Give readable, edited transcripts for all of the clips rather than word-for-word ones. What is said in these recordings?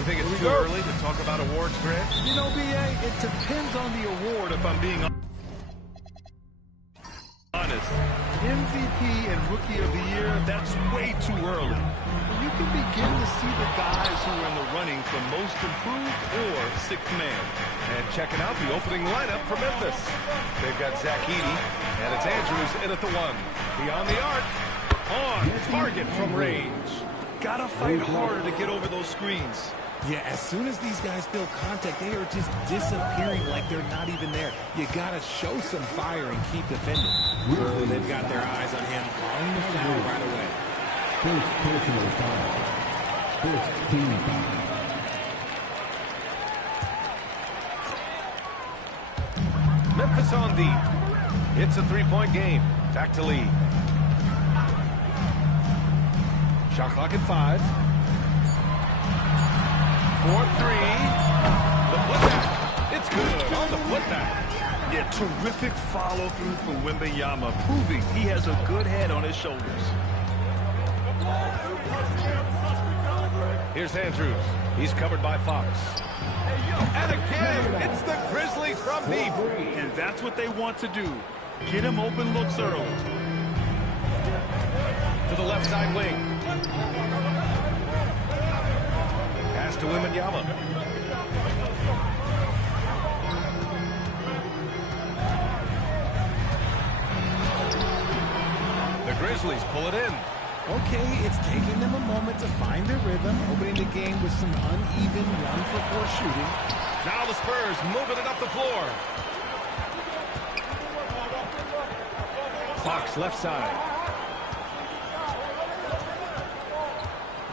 You think it's too early to talk about awards, Grant? You know, B.A., it depends on the award if I'm being honest. MVP and Rookie of the Year, that's way too early. You can begin to see the guys who are in the running for Most Improved or Sixth Man. And checking out the opening lineup for Memphis. They've got Zach Edey, and it's Andrews in at the 1. Beyond the arc. On target from range. Gotta fight harder to get over those screens. Yeah, as soon as these guys feel contact, they are just disappearing like they're not even there. You gotta show some fire and keep defending. Early, they've got their eyes on him, calling the foul right away. First personal foul. First team foul. Memphis on deep. It's a three-point game. Back to Lee. Shot clock at 5. 4-3. The putback. It's good on the putback. Yeah, terrific follow-through from Wembanyama, proving he has a good head on his shoulders. Here's Andrews. He's covered by Fox. And again, it's the Grizzlies from deep. And that's what they want to do. Get him open looks early. To the left side wing. Pass to Wembanyama. The Grizzlies pull it in. Okay, it's taking them a moment to find their rhythm, opening the game with some uneven 1-for-4 shooting. Now the Spurs moving it up the floor. Fox left side.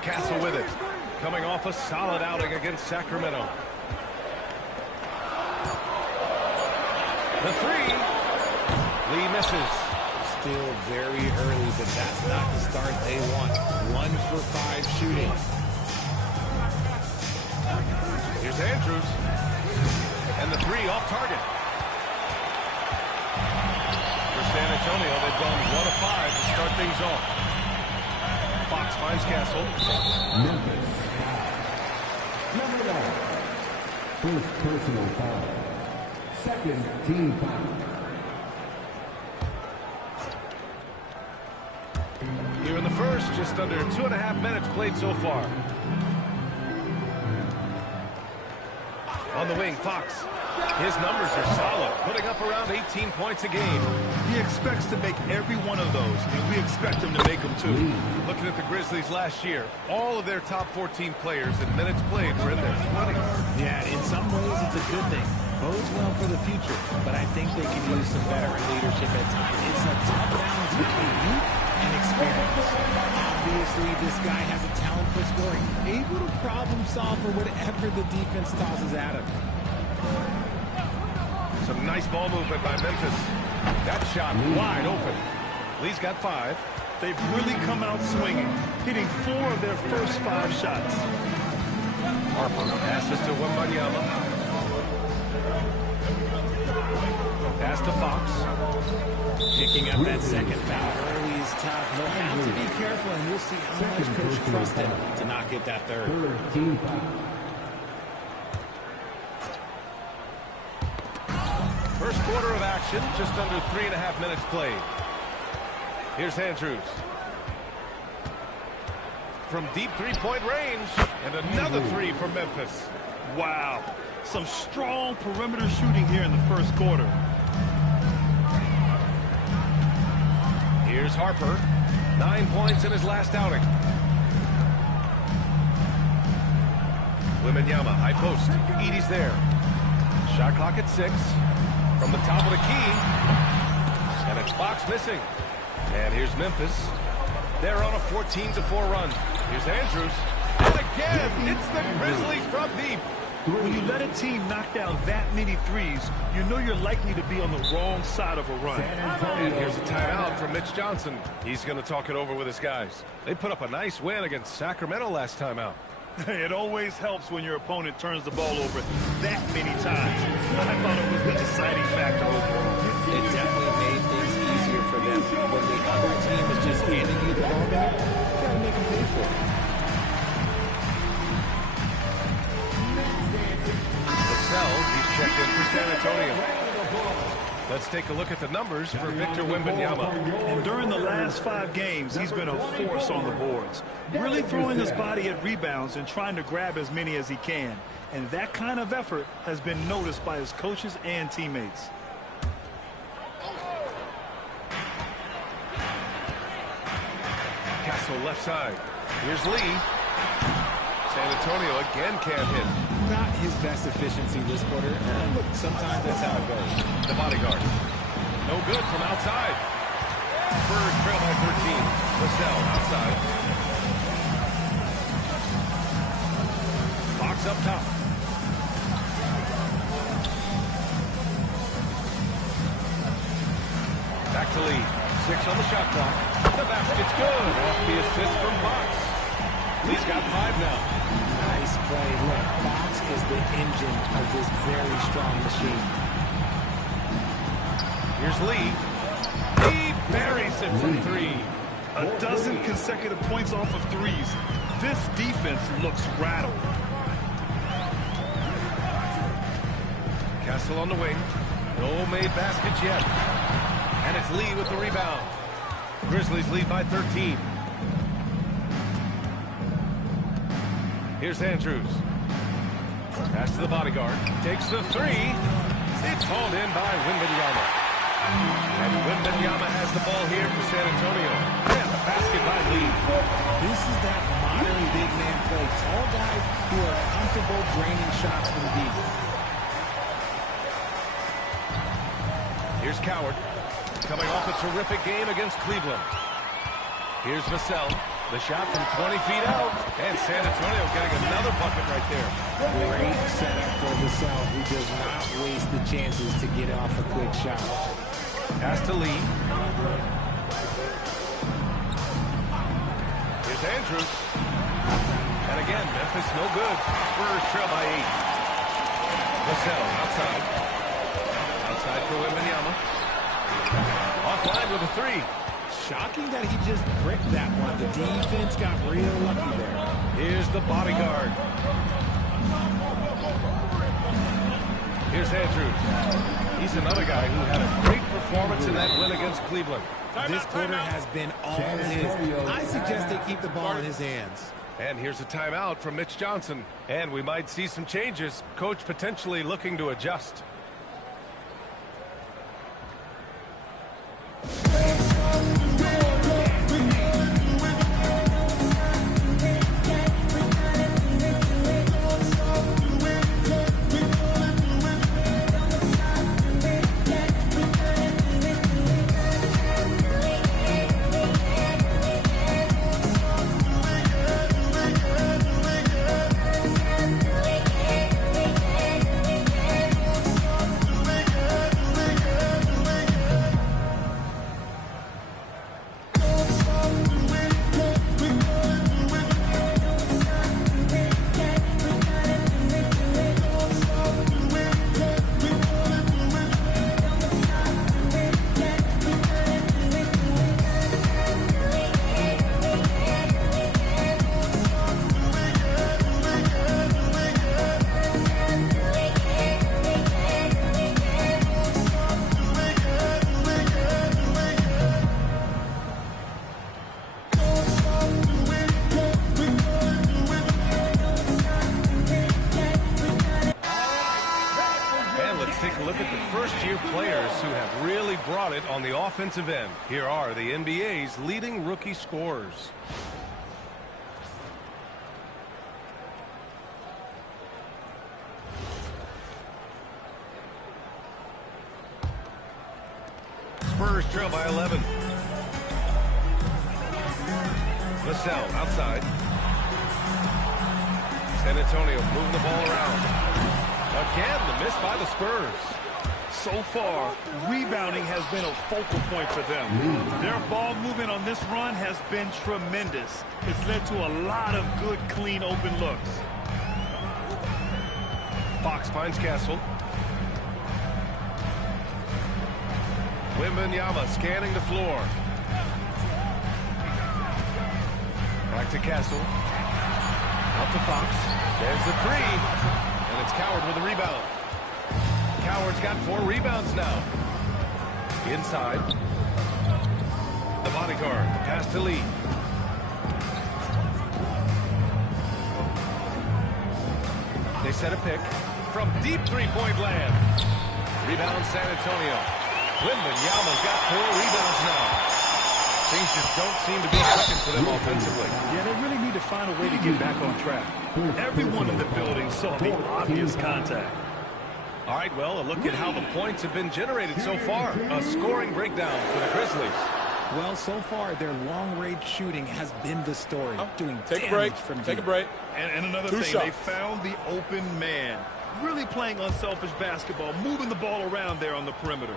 Castle with it. Coming off a solid outing against Sacramento. The 3. Lee misses. Still very early, but that's not the start they want. 1-for-5 shooting. Here's Andrews. And the 3 off target. For San Antonio, they've gone 1 of 5 to start things off. Fox finds Castle. Memphis. Number 9. First personal foul. Second team foul. Here in the first, just under 2.5 minutes played so far. On the wing, Fox. His numbers are solid, putting up around 18 points a game. He expects to make every one of those, and we expect him to make them too. Looking at the Grizzlies last year, all of their top 14 players in minutes played were in their 20s. Yeah, in some ways it's a good thing. Bodes well for the future, but I think they can use some veteran leadership at times. It's a tough balance between youth and experience. Obviously, this guy has a talent for scoring, able to problem solve for whatever the defense tosses at him. Some nice ball movement by Memphis. That shot wide open. Lee's got 5. They've really come out swinging, hitting 4 of their first 5 shots. Harper passes to Wembanyama. Pass to Fox. Picking up that second foul early is tough. He'll have to be careful, and we'll see how much coach trusts him to not get that third. Third team foul. First quarter of action, just under 3.5 minutes played. Here's Andrews. From deep three-point range, and another 3 for Memphis. Wow, some strong perimeter shooting here in the first quarter. Here's Harper. 9 points in his last outing. Wembanyama, high post. Edey's there. Shot clock at 6. From the top of the key. And it's Fox missing. And here's Memphis. They're on a 14-4 run. Here's Andrews. And again, it's the Grizzlies from deep. When you let a team knock down that many threes, you know you're likely to be on the wrong side of a run. And here's a timeout from Mitch Johnson. He's going to talk it over with his guys. They put up a nice win against Sacramento last time out. It always helps when your opponent turns the ball over that many times. I thought it was the deciding factor overall. It definitely made things easier for them. When the other team is just handing you the ball back, you gotta make them pay for it. let's take a look at the numbers for Victor Wembanyama. And during the last 5 games, he's been a force on the boards, really throwing his body at rebounds and trying to grab as many as he can. And that kind of effort has been noticed by his coaches and teammates. Castle left side. Here's Lee. San Antonio again can't hit. Not his best efficiency this quarter. But sometimes that's how it goes. The bodyguard. No good from outside. Spurs trail by 13. Vassell outside. Fox up top. Back to Lee. 6 on the shot clock. The basket's good. Off the assist from Fox. Lee's got 5 now. Nice play. Look, Fox is the engine of this very strong machine. Here's Lee. He buries it from 3. A dozen consecutive points off of threes. This defense looks rattled. Castle on the wing. No made baskets yet. And it's Lee with the rebound. Grizzlies lead by 13. Here's Andrews. Pass to the bodyguard. Takes the 3. It's hauled in by Wembanyama. And Wembanyama has the ball here for San Antonio. And the basket by Lee. This is that modern big man play. Tall guys who are comfortable draining shots from deep. Here's Coward. Coming off a terrific game against Cleveland. Here's Vassell. The shot from 20 feet out. And San Antonio getting another bucket right there. Great setup for Vassell, who does not waste the chances to get off a quick shot. Pass to Lee. Here's Andrews. And again, Memphis no good. Spurs trail by 8. Vassell outside. Outside for Wembanyama. Offline with a 3. Shocking that he just bricked that one. The defense got real lucky there. Here's the bodyguard. Here's Andrews. He's another guy who had a great performance in that win against Cleveland. This quarter has been all his. I suggest they keep the ball in his hands. And here's a timeout from Mitch Johnson. And we might see some changes. Coach potentially looking to adjust. On the offensive end, here are the NBA's leading rookie scorers. Spurs trail by 11. Vassell outside. San Antonio moving the ball around. Again, the miss by the Spurs. So far, rebounding has been a focal point for them. Their ball movement on this run has been tremendous. It's led to a lot of good, clean, open looks. Fox finds Castle. Wembanyama scanning the floor. Back to Castle. Out to Fox. There's the 3. And it's Coward with the rebound. Coward's got 4 rebounds now. Inside. The bodyguard. The pass to Lee. They set a pick from deep three-point land. Rebound San Antonio. Wembanyama's got 4 rebounds now. Things just don't seem to be clicking for them offensively. Yeah, they really need to find a way to get back on track. Everyone in the building saw the obvious contact. All right, well, a look at how the points have been generated so far. A scoring breakdown for the Grizzlies. Well, so far, their long-range shooting has been the story. Doing Take a break. From Take deep. a break. And another 2 thing, shots. they found the open man. Really playing unselfish basketball, moving the ball around there on the perimeter.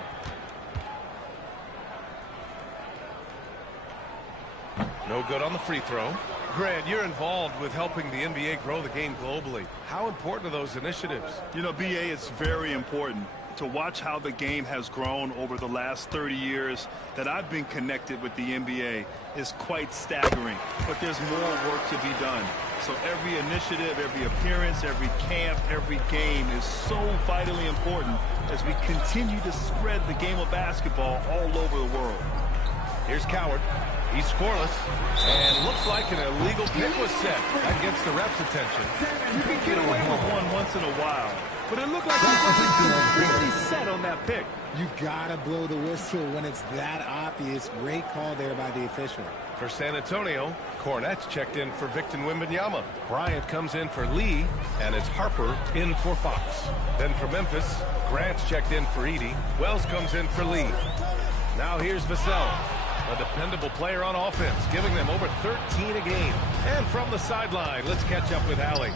No good on the free throw. Grant, you're involved with helping the NBA grow the game globally. How important are those initiatives? You know, BA, it's very important to watch how the game has grown over the last 30 years that I've been connected with the NBA is quite staggering. But there's more work to be done. So every initiative, every appearance, every camp, every game is so vitally important as we continue to spread the game of basketball all over the world. Here's Coward. He's scoreless. And looks like an illegal pick was set. That gets the ref's attention. You can get away with one once in a while, but it looked like he wasn't completely set on that pick. You gotta blow the whistle when it's that obvious. Great call there by the official. For San Antonio, Cornette's checked in for Victor Wembanyama. Bryant comes in for Lee, and it's Harper in for Fox. Then for Memphis, Grant's checked in for Edey. Wells comes in for Lee. Now here's Vassell, a dependable player on offense, giving them over 13 a game. And from the sideline, let's catch up with Allie.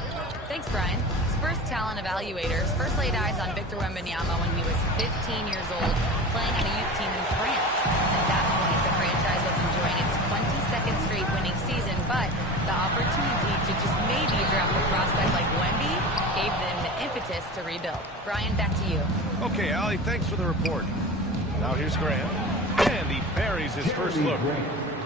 Thanks, Brian. Spurs talent evaluators first laid eyes on Victor Wembanyama when he was 15 years old, playing on a youth team in France. At that point, the franchise was enjoying its 22nd straight winning season, but the opportunity to just maybe draft a prospect like Wemby gave them the impetus to rebuild. Brian, back to you. Okay, Allie, thanks for the report. Now here's Grant, and he buries his first look.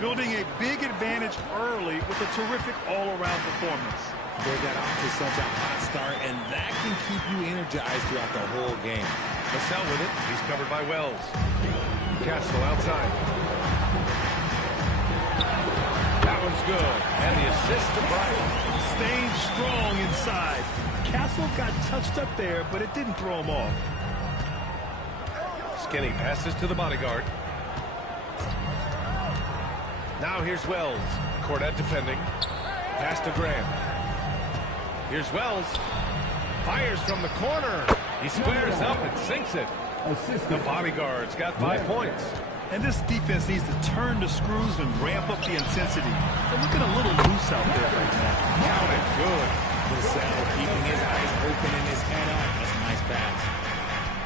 Building a big advantage early with a terrific all-around performance. They got off to such a hot start, and that can keep you energized throughout the whole game. Vassell with it. He's covered by Wells. Castle outside. That one's good. And the assist to Bryant. Staying strong inside. Castle got touched up there, but it didn't throw him off. Skinny passes to the bodyguard. Now here's Wells. Cornette defending. Pass to Grant. Here's Wells. Fires from the corner. He squares up and sinks it. The bodyguard's got 5 points. And this defense needs to turn the screws and ramp up the intensity. They're looking a little loose out there right now. Count it. Good. Vassell keeping his eyes open and his head up. That's a nice pass.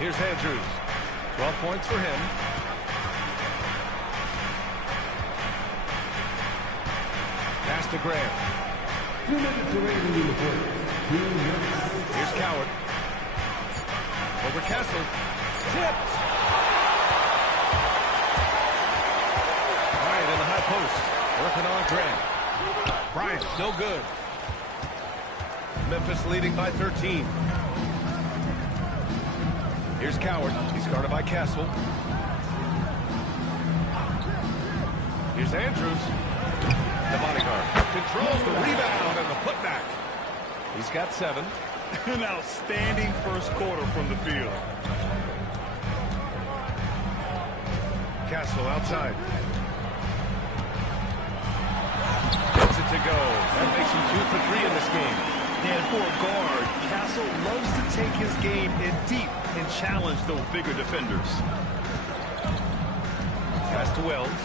Here's Andrews. 12 points for him. Pass to Grant. 2 minutes remaining in the first. 2 minutes. Here's Coward. Over Castle. Tipped. Bryant in the high post. Working on Grant. Bryant, no good. Memphis leading by 13. Here's Coward. He's guarded by Castle. Here's Andrews. The bodyguard controls the rebound and the putback. He's got 7. An outstanding first quarter from the field. Castle outside. Gets it to go. That makes him 2 for 3 in this game. And for a guard, Castle loves to take his game in deep and challenge those bigger defenders. Pass to Wells.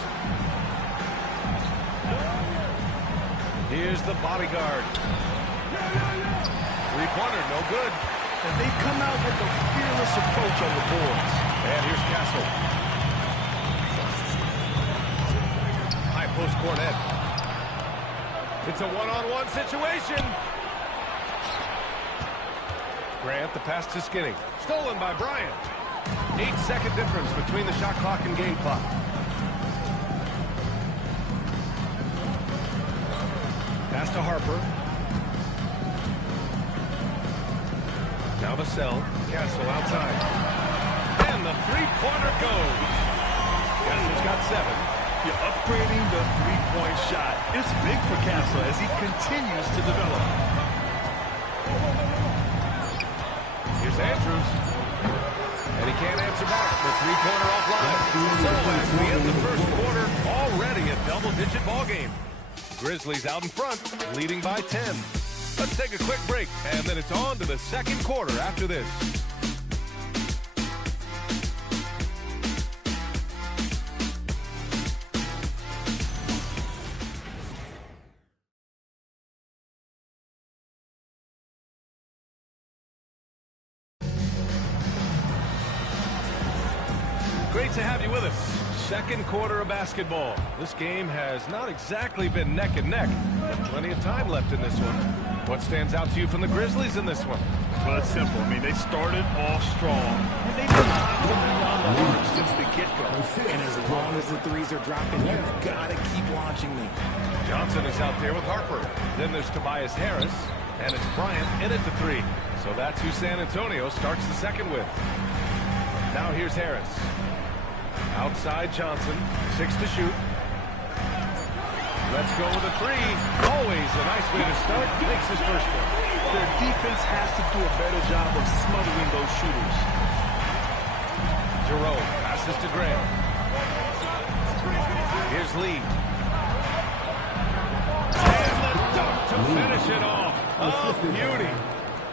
Here's the bodyguard. Three-pointer, no good. And they've come out with a fearless approach on the boards. And here's Castle. High post Cornette. It's a one-on-one situation. Grant, the pass to Skinny. Stolen by Bryant. 8-second difference between the shot clock and game clock. Pass to Harper. Now Vassell. Castle outside. And the three-pointer goes. Guess who's got 7? You're upgrading the three-point shot. It's big for Castle as he continues to develop. Here's Andrews. And he can't answer back. The three-pointer offline. So as we end the first quarter, already a double-digit ball game. Grizzlies out in front, leading by 10. Let's take a quick break, and then it's on to the second quarter after this. Great to have you with us. Second quarter of basketball. This game has not exactly been neck and neck, but plenty of time left in this one. What stands out to you from the Grizzlies in this one? Well, it's simple. I mean, they started off strong, and they've been operating on the horn since the get-go. And as long as the threes are dropping, you've got to keep launching them. Johnson is out there with Harper. Then there's Tobias Harris, and it's Bryant in at the 3. So that's who San Antonio starts the second with. Now here's Harris. Outside Johnson, 6 to shoot. Let's go with a 3. Always a nice way to start. Makes his first one. Their defense has to do a better job of smothering those shooters. Jerome passes to Graham. Here's Lee. And the dunk to finish it off. Oh, beauty.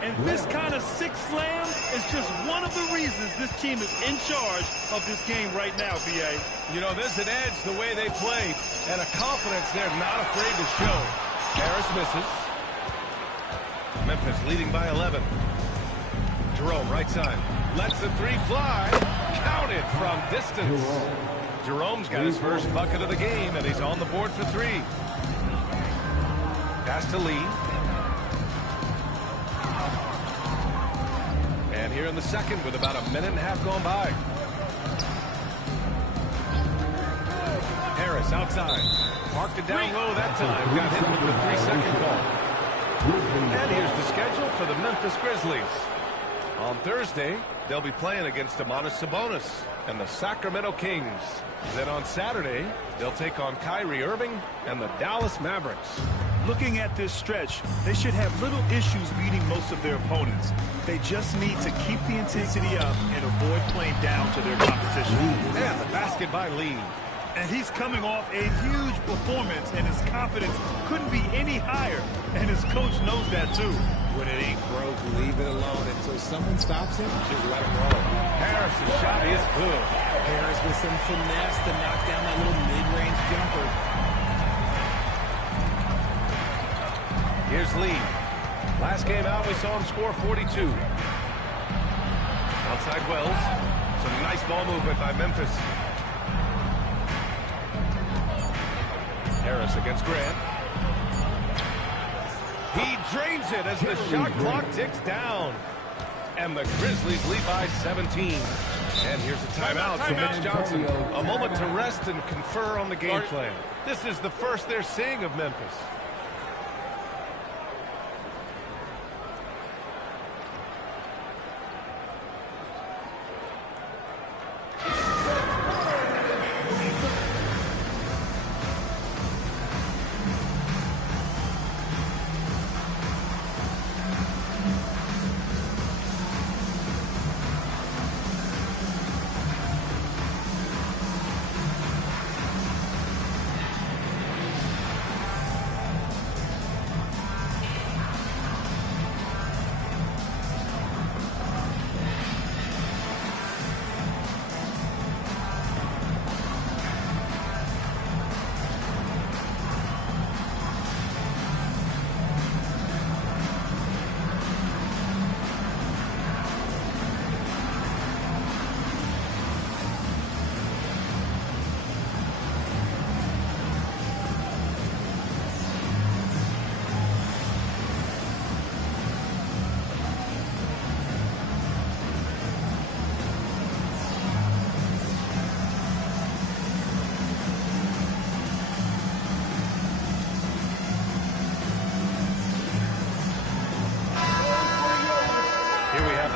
And this kind of six slam is just one of the reasons this team is in charge of this game right now, B.A. You know, there's an edge the way they play and a confidence they're not afraid to show. Harris misses. Memphis leading by 11. Jerome, right side. Lets the 3 fly. Counted from distance. Jerome's got his first bucket of the game, and he's on the board for 3. Pass to Lee. And here in the second with about a minute and a half gone by. Harris outside. Marked it down low that time. Got hit with the 3-second call. And here's the schedule for the Memphis Grizzlies. On Thursday, they'll be playing against Sabonis and the Sacramento Kings. Then on Saturday, they'll take on Kyrie Irving and the Dallas Mavericks. Looking at this stretch, they should have little issues beating most of their opponents. They just need to keep the intensity up and avoid playing down to their competition. And the basket by Lee. And he's coming off a huge performance, and his confidence couldn't be any higher. And his coach knows that, too. When it ain't broke, leave it alone until someone stops him. Just let him roll. Harris's shot is good. Harris with some finesse to knock down that little mid-range jumper. Here's Lee. Last game out, we saw him score 42. Outside Wells. Some nice ball movement by Memphis. Harris against Grant. He drains it as the shot clock ticks down. And the Grizzlies lead by 17. And here's a timeout for Mitch Johnson. A moment to rest and confer on the game plan. This is the first they're seeing of Memphis.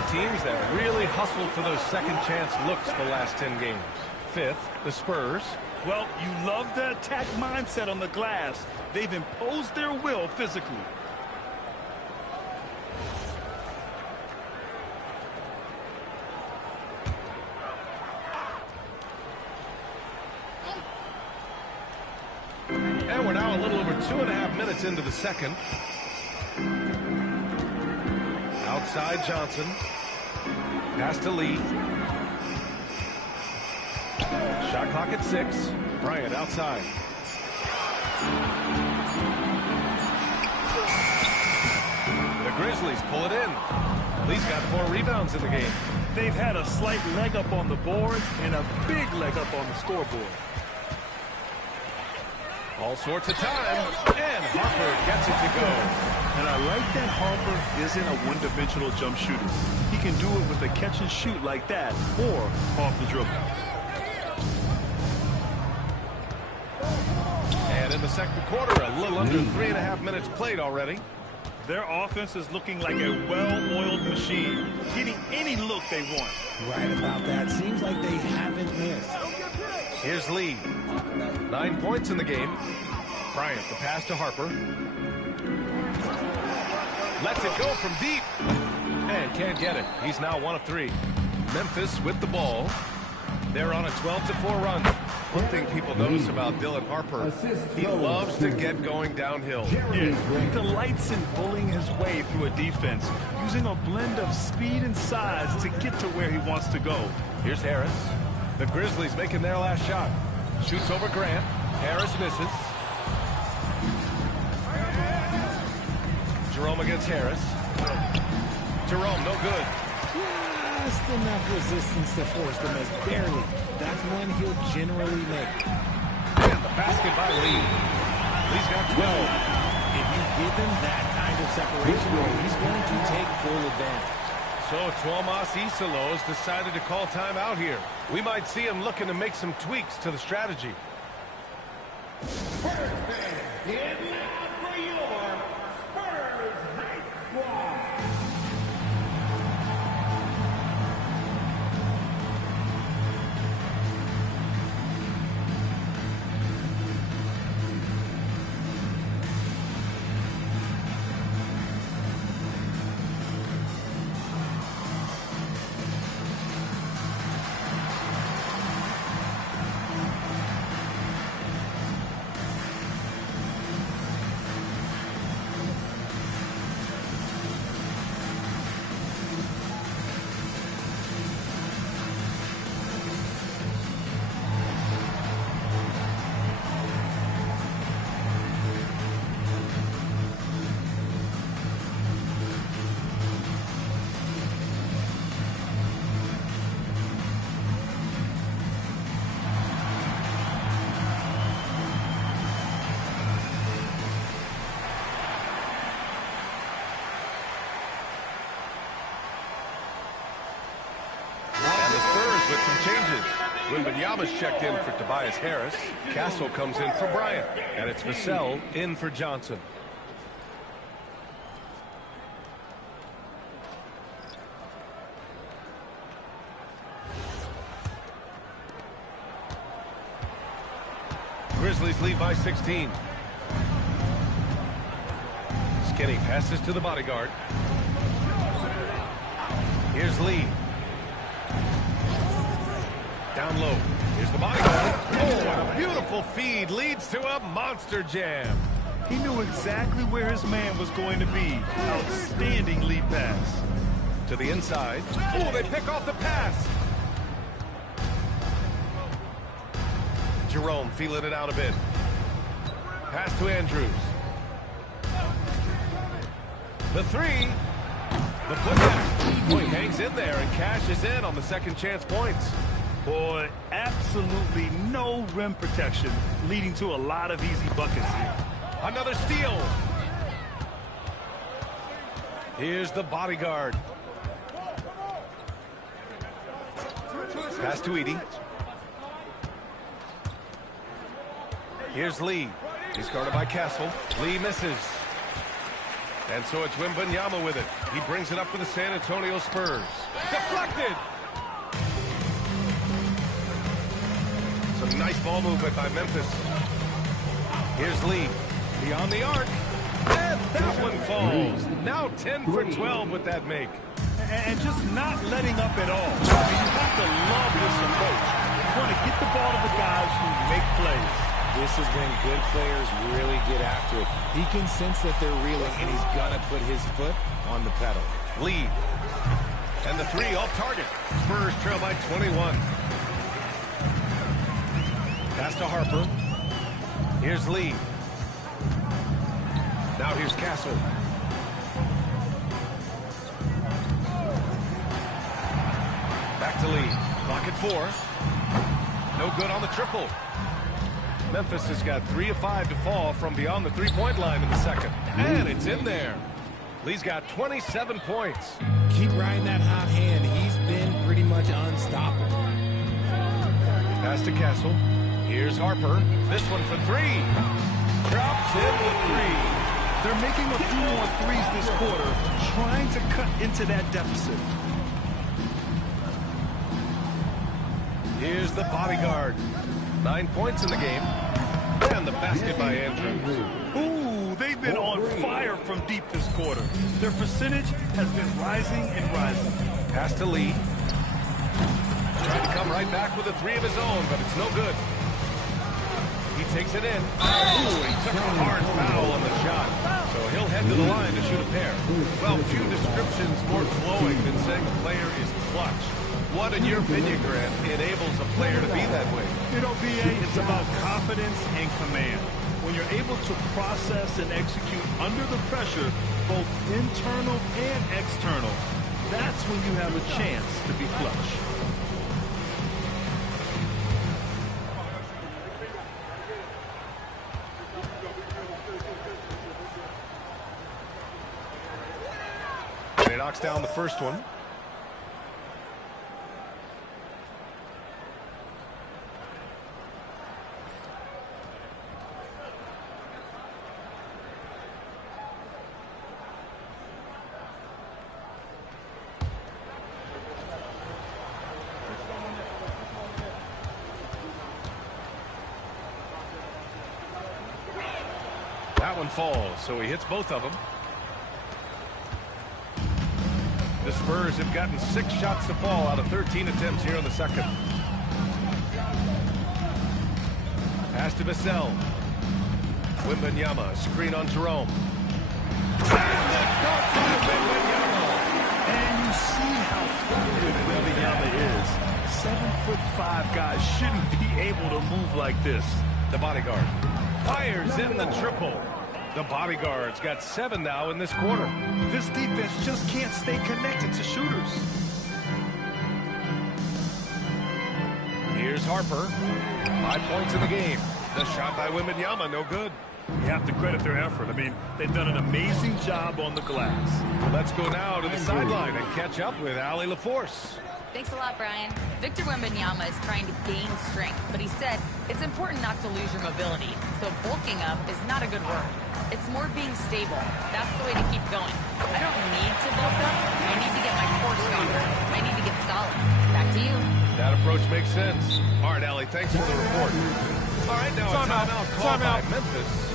Teams that really hustled for those second chance looks the last 10 games. 5th, the Spurs. Well, you love the attack mindset on the glass. They've imposed their will physically. And we're now a little over 2.5 minutes into the second. Outside Johnson. Pass to Lee. Shot clock at 6. Bryant outside. The Grizzlies pull it in. Lee's got 4 rebounds in the game. They've had a slight leg up on the boards and a big leg up on the scoreboard. All sorts of time, and Harper gets it to go. And I like that Harper isn't a one-dimensional jump shooter. He can do it with a catch and shoot like that or off the dribble. And in the second quarter, a little under 3.5 minutes played already. Their offense is looking like a well-oiled machine, getting any look they want. Right about that. Seems like they haven't missed. Here's Lee. 9 points in the game. Bryant, the pass to Harper. Lets it go from deep. And can't get it. He's now 1 of 3. Memphis with the ball. They're on a 12-4 run. One thing people notice about Dylan Harper, he loves to get going downhill. Yeah, he delights in bullying his way through a defense, using a blend of speed and size to get to where he wants to go. Here's Harris. The Grizzlies making their last shot. Shoots over Grant. Harris misses. Jerome against Harris. Jerome, no good. Just enough resistance to force the miss. Barely. That's one he'll generally make. And the basket by Lee. Lee's got 12. If you give him that kind of separation, he's going to take full advantage. So Tuomas Isalo has decided to call timeout here. We might see him looking to make some tweaks to the strategy. With some changes. Wembanyama's checked in for Tobias Harris. Castle comes in for Bryant. And it's Vassell in for Johnson. Grizzlies lead by 16. Skinny passes to the bodyguard. Here's Lee. Down low. Here's the bodyguard. Oh, and a beautiful feed leads to a monster jam. He knew exactly where his man was going to be. Outstanding lead pass. To the inside. Oh, they pick off the pass. Jerome feeling it out a bit. Pass to Andrews. The 3. The putback. Boy, hangs in there and cashes in on the second chance points. Boy, absolutely no rim protection, leading to a lot of easy buckets here. Another steal. Here's the bodyguard. Pass to Edie. Here's Lee. He's guarded by Castle. Lee misses. And so it's Wembanyama with it. He brings it up for the San Antonio Spurs. Deflected. Nice ball movement by Memphis. Here's Lee. Beyond the arc. And that one falls. Now 10 for 12 with that make. And just not letting up at all. I mean, you have to love this approach. You want to get the ball to the guys who make plays. This is when good players really get after it. He can sense that they're reeling, and he's going to put his foot on the pedal. Lee. And the three off target. Spurs trail by 21. Pass to Harper. Here's Lee. Now here's Castle. Back to Lee. Clock at 4. No good on the triple. Memphis has got 3 of 5 to fall from beyond the three-point line in the second. And it's in there. Lee's got 27 points. Keep riding that hot hand. He's been pretty much unstoppable. Pass to Castle. Here's Harper. This one for 3. Drops in the 3. They're making a few more threes this quarter, trying to cut into that deficit. Here's the bodyguard. 9 points in the game. And the basket by Andrews. Ooh, they've been on fire from deep this quarter. Their percentage has been rising and rising. Pass to Lee. Tried to come right back with a 3 of his own, but it's no good. He takes it in. Ooh, he took a hard foul on the shot. So he'll head to the line to shoot a pair. Well, few descriptions more glowing than saying a player is clutch. What, in your opinion, Grant, enables a player to be that way? You know, B.A., it's about confidence and command. When you're able to process and execute under the pressure, both internal and external, that's when you have a chance to be clutch. He knocks down the first one. That one falls, so he hits both of them. The Spurs have gotten 6 shots to fall out of 13 attempts here in the second. Pass to Vassell. Wembanyama, screen on Jerome. And the dunk by Wembanyama. And you see how fluid Wembanyama is. 7'5" guys shouldn't be able to move like this. The bodyguard fires in the triple. The bodyguard's got 7 now in this quarter. This defense just can't stay connected to shooters. Here's Harper. 5 points in the game. The shot by Wembanyama, no good. You have to credit their effort. I mean, they've done an amazing job on the glass. Let's go now to the sideline and catch up with Allie LaForce. Thanks a lot, Brian. Victor Wembanyama is trying to gain strength, but he said it's important not to lose your mobility. So bulking up is not a good word. It's more being stable. That's the way to keep going. I don't need to bulk up. I need to get my core stronger. I need to get solid. Back to you. That approach makes sense. All right, Allie, thanks for the report. All right, now a timeout called by Memphis.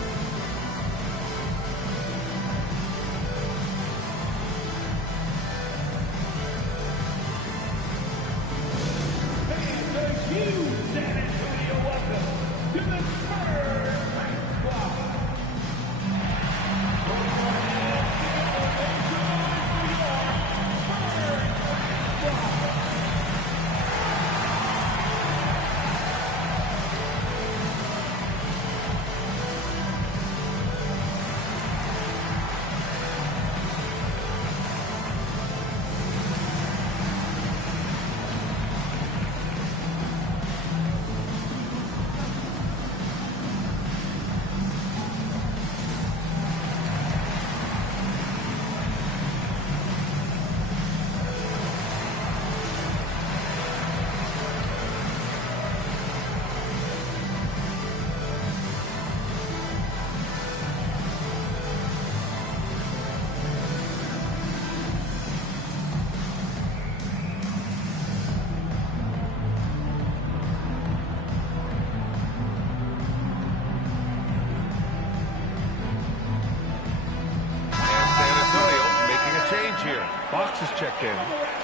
Fox is checked in.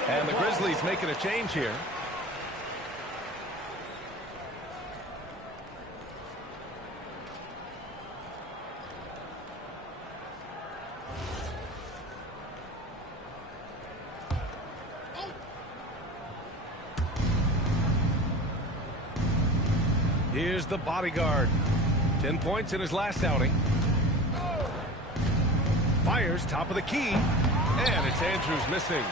And the Grizzlies making a change here. Here's the bodyguard. 10 points in his last outing. Fires top of the key. And it's Andrews missing.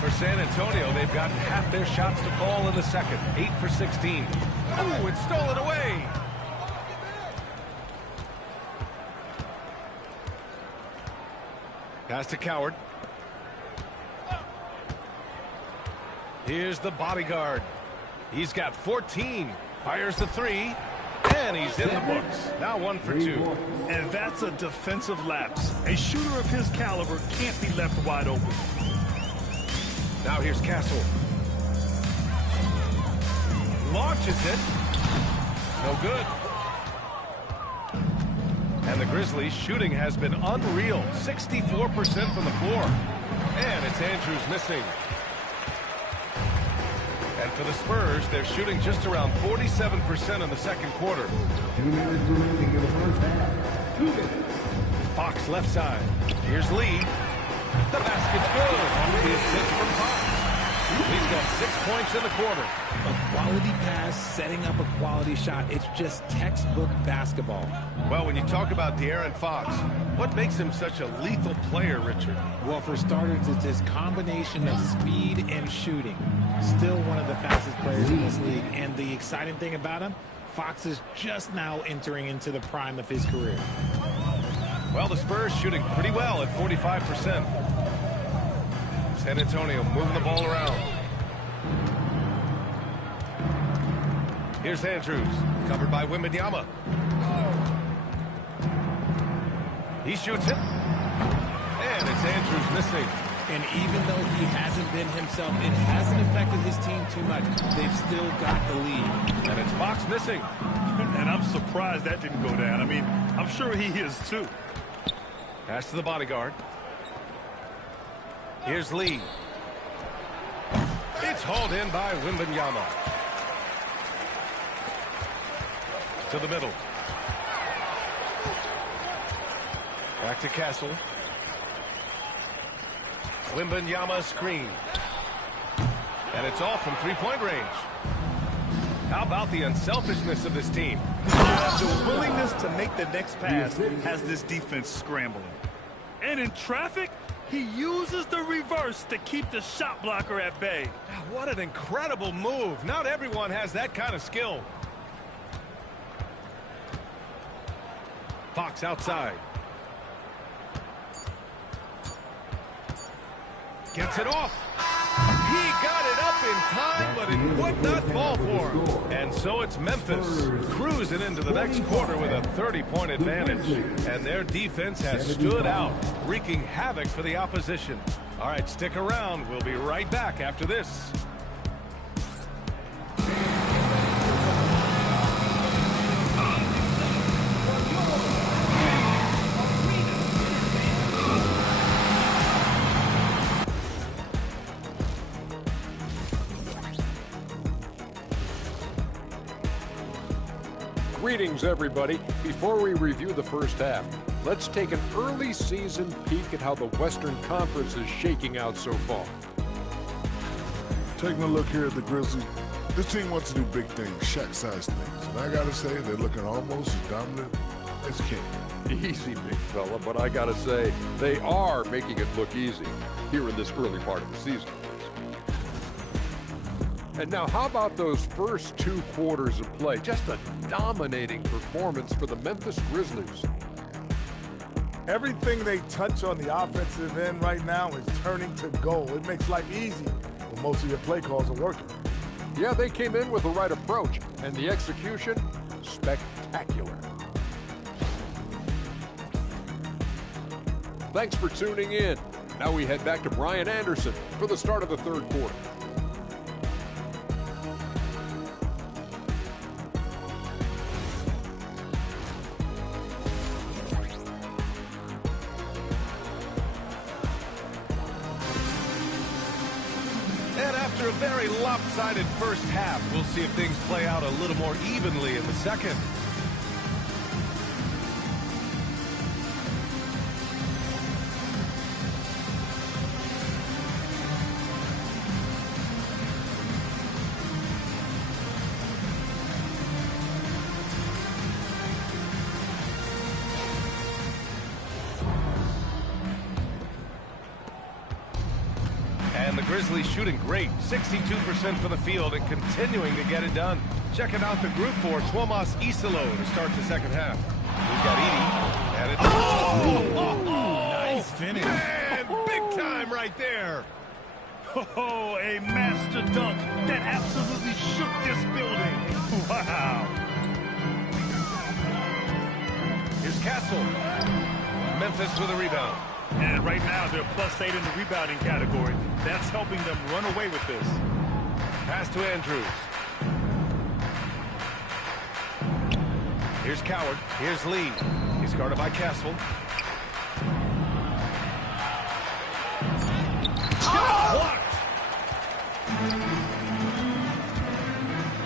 For San Antonio, they've gotten half their shots to fall in the second. 8 for 16. Oh, it's stolen away. Pass to Coward. Here's the bodyguard. He's got 14. Fires the three. And he's in the books. Now 1 for 2. And that's a defensive lapse. A shooter of his caliber can't be left wide open. Now here's Castle. Launches it. No good. And the Grizzlies' shooting has been unreal. 64% from the floor. And it's Andrews missing. And for the Spurs, they're shooting just around 47% in the second quarter. 2 minutes remaining in the first half. 2 minutes. Fox left side. Here's Lee. The basket's good. The assist from Fox. He's got 6 points in the quarter. A quality pass, setting up a quality shot. It's just textbook basketball. Well, when you talk about De'Aaron Fox, what makes him such a lethal player, Richard? Well, for starters, it's his combination of speed and shooting. Still one of the fastest players in this league. And the exciting thing about him, Fox is just now entering into the prime of his career. Well, the Spurs shooting pretty well at 45%. San Antonio moving the ball around. Here's Andrews, covered by Wembanyama. He shoots it. And it's Andrews missing. And even though he hasn't been himself, it hasn't affected his team too much. They've still got the lead. And it's Fox missing. And I'm surprised that didn't go down. I mean, I'm sure he is too. Pass to the bodyguard. Here's Lee. It's hauled in by Wembanyama. To the middle. Back to Castle. Wembanyama screen. And it's all from three-point range. How about the unselfishness of this team? The willingness to make the next pass has this defense scrambling. And in traffic, he uses the reverse to keep the shot blocker at bay. What an incredible move. Not everyone has that kind of skill. Fox outside. Gets it off. He got it up in time, but it would not fall for him. And so it's Memphis cruising into the next quarter with a 30-point advantage. And their defense has stood out, wreaking havoc for the opposition. All right, stick around. We'll be right back after this. Greetings, everybody. Before we review the first half, let's take an early season peek at how the Western Conference is shaking out so far. Taking a look here at the Grizzlies, this team wants to do big things, Shaq-sized things. And I got to say, they're looking almost as dominant as King. Easy, big fella, but I gotta say, they are making it look easy here in this early part of the season. And now, how about those first 2 quarters of play? Just a dominating performance for the Memphis Grizzlies. Everything they touch on the offensive end right now is turning to goal. It makes life easy when most of your play calls are working. Yeah, they came in with the right approach, and the execution, spectacular. Thanks for tuning in. Now we head back to Brian Anderson for the start of the third quarter. After a very lopsided first half, we'll see if things play out a little more evenly in the second. And the Grizzlies shooting great, 62% for the field and continuing to get it done. Checking out the group for Tuomas Isalo to start the second half. We've got Edie, and it's... Nice finish. Man, big time right there. Oh, a master dunk that absolutely shook this building. Wow. Here's Castle. Memphis with a rebound. And right now, they're +8 in the rebounding category. That's helping them run away with this. Pass to Andrews. Here's Coward. Here's Lee. He's guarded by Castle. Blocked.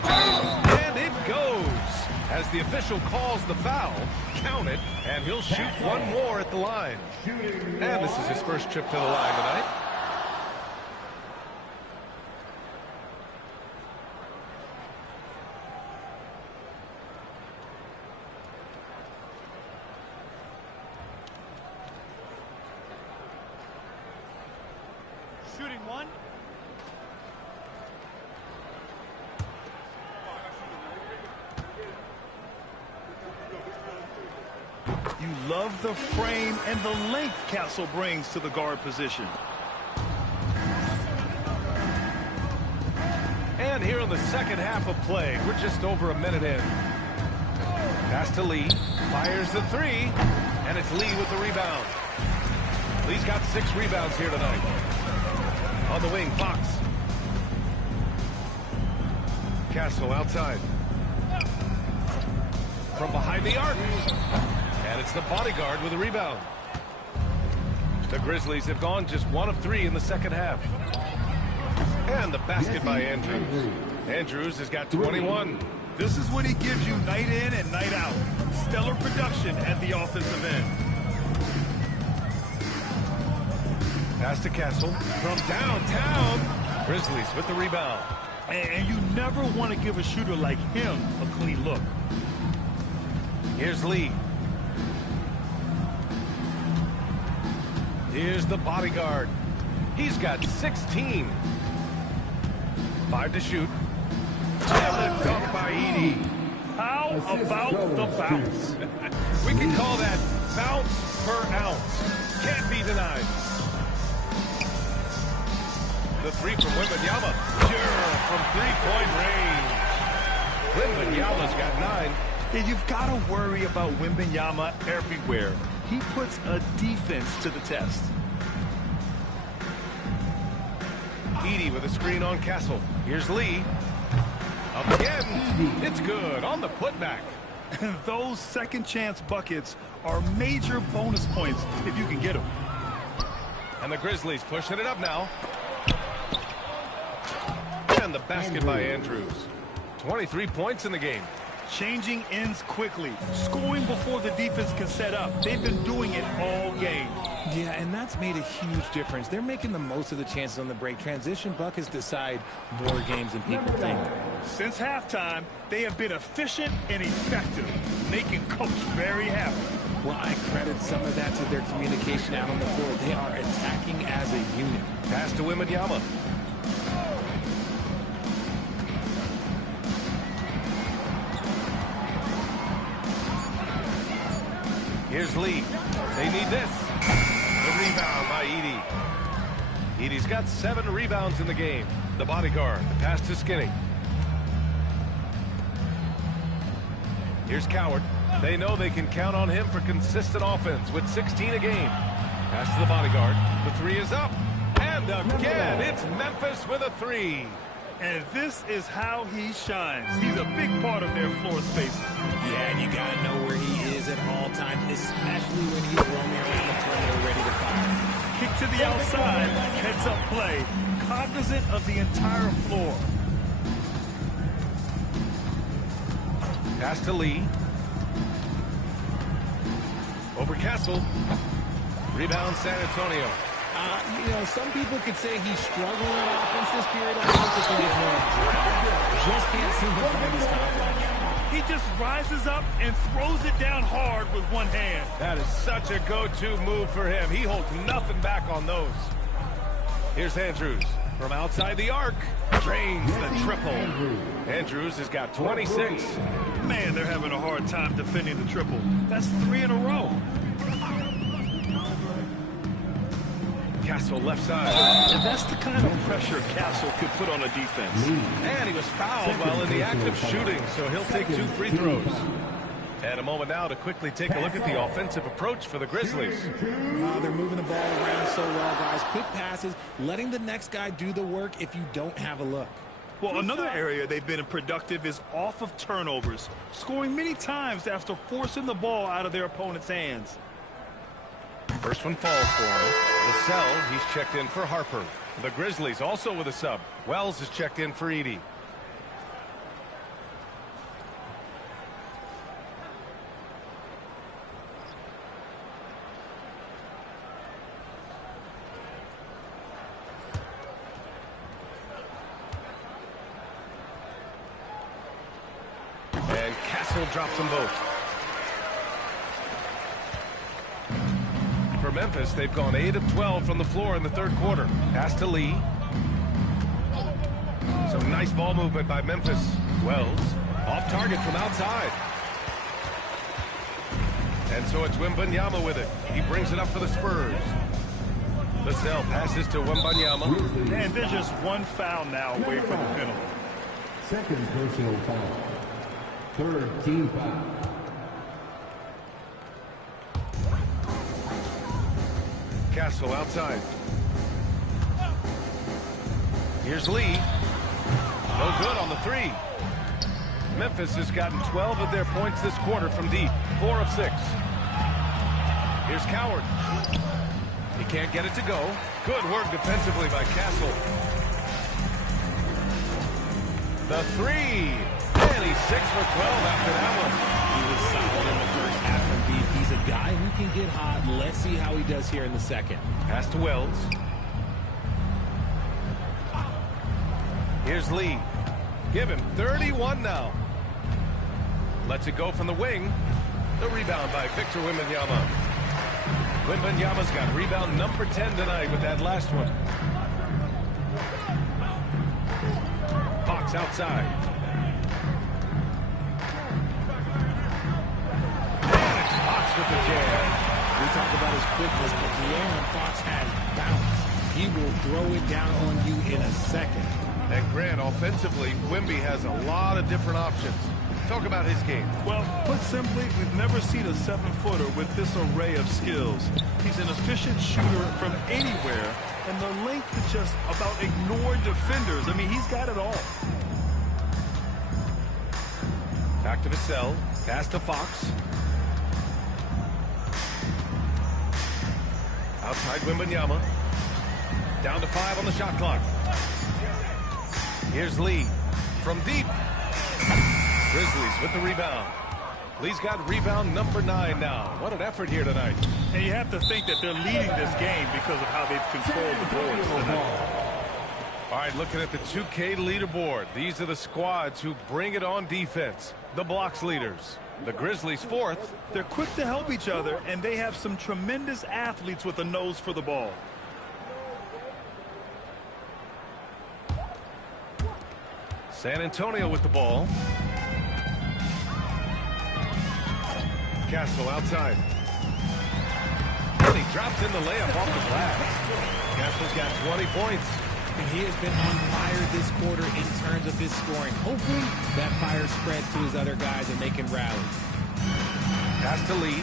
And it goes. As the official calls the foul, count it, and he'll shoot one more at the line. And this is his first trip to the line tonight. Shooting one. You love the frame and the length Castle brings to the guard position. And here in the second half of play, we're just over a minute in. Pass to Lee, fires the three, and it's Lee with the rebound. Lee's got 6 rebounds here tonight. On the wing, Fox. Castle outside. From behind the arc. And it's the bodyguard with a rebound. The Grizzlies have gone just 1 of 3 in the second half. And the basket by Andrews. Andrews has got 21. This is what he gives you night in and night out. Stellar production at the offensive end. Pass to Castle from downtown. Grizzlies with the rebound. And you never want to give a shooter like him a clean look. Here's Lee. Here's the bodyguard. He's got 16. 5 to shoot. And the dunk by Edie. How about the bounce? We can call that bounce per ounce. Can't be denied. The three from Wembanyama. Sure, from three-point range. Wembanyama's got 9. And you've got to worry about Wembanyama everywhere. He puts a defense to the test. Edie with a screen on Castle. Here's Lee. Up again. It's good on the putback. And those second chance buckets are major bonus points if you can get them. And the Grizzlies pushing it up now. And the basket by Andrews. 23 points in the game. Changing ends quickly, scoring before the defense can set up. They've been doing it all game. Yeah, and that's made a huge difference. They're making the most of the chances on the break. Transition buckets decide more games than people think. Since halftime, they have been efficient and effective, making Coach very happy. Well, I credit some of that to their communication out on the floor. They are attacking as a unit. Pass to Wembanyama. Here's Lee. They need this. The rebound by Edie. Edie's got 7 rebounds in the game. The bodyguard. The pass to Skinny. Here's Coward. They know they can count on him for consistent offense with 16 a game. Pass to the bodyguard. The 3 is up. And again, it's Memphis with a 3. And this is how he shines. He's a big part of their floor space. Yeah, and you got to know where he is at all times, especially when he's roaming around the perimeter ready to fire. Kick to the outside, heads-up play, cognizant of the entire floor. Pass to Lee. Over Castle. Rebound San Antonio. You know, some people could say he's struggling on offense this period. I just think it's more drought. Just can't seem to find his confidence. He just rises up and throws it down hard with one hand. That is such a go-to move for him. He holds nothing back on those. Here's Andrews from outside the arc. Drains the triple. Andrews has got 26. Man, they're having a hard time defending the triple. That's 3 in a row. Castle left side. And that's the kind of pressure Castle could put on a defense. And he was fouled while in the act of shooting, so he'll take 2 free throws. And a moment now to quickly take a look at the offensive approach for the Grizzlies. They're moving the ball around so well, guys. Quick passes, letting the next guy do the work if you don't have a look. Well, another area they've been productive is off of turnovers, scoring many times after forcing the ball out of their opponent's hands. First one falls for him. The cell, he's checked in for Harper. The Grizzlies also with a sub. Wells is checked in for Edey. And Castle drops them both. For Memphis, they've gone 8 of 12 from the floor in the third quarter. Pass to Lee. Some nice ball movement by Memphis. Wells off target from outside. And so it's Wembanyama with it. He brings it up for the Spurs. Vassell passes to Wembanyama. And they're just one foul now away from the penalty. Second personal foul. Third team foul. Castle outside. Here's Lee. No good on the 3. Memphis has gotten 12 of their points this quarter from deep. 4 of 6. Here's Coward. He can't get it to go. Good work defensively by Castle. The 3. And he's 6 for 12 after that one. He was solid in the first half from deep. He's a guy who can get hot. Let's see how he does here in the second. Pass to Wells. Here's Lee. Give him 31 now. Lets it go from the wing. The rebound by Victor Wembanyama. Wembanyama's got rebound number 10 tonight with that last one. Fox outside. And it's Fox with the jam. We talk about his quickness, but De'Aaron Fox has bounce. He will throw it down on you in a second. And Grant, offensively, Wemby has a lot of different options. Talk about his game. Well, put simply, we've never seen a 7-footer with this array of skills. He's an efficient shooter from anywhere, and the length to just about ignore defenders. I mean, he's got it all. Back to Vassell. Pass to Fox. Outside Wembanyama. Down to 5 on the shot clock. Here's Lee from deep. Grizzlies with the rebound. Lee's got rebound number 9 now. What an effort here tonight. And you have to think that they're leading this game because of how they've controlled the boards tonight. All right, looking at the 2K leaderboard. These are the squads who bring it on defense. The blocks leaders. The Grizzlies 4th. They're quick to help each other, and they have some tremendous athletes with a nose for the ball. San Antonio with the ball. Castle outside. And he drops in the layup off the glass. Castle's got 20 points. And he has been on fire this quarter in terms of his scoring. Hopefully that fire spreads to his other guys and they can rally. Pass to Lee.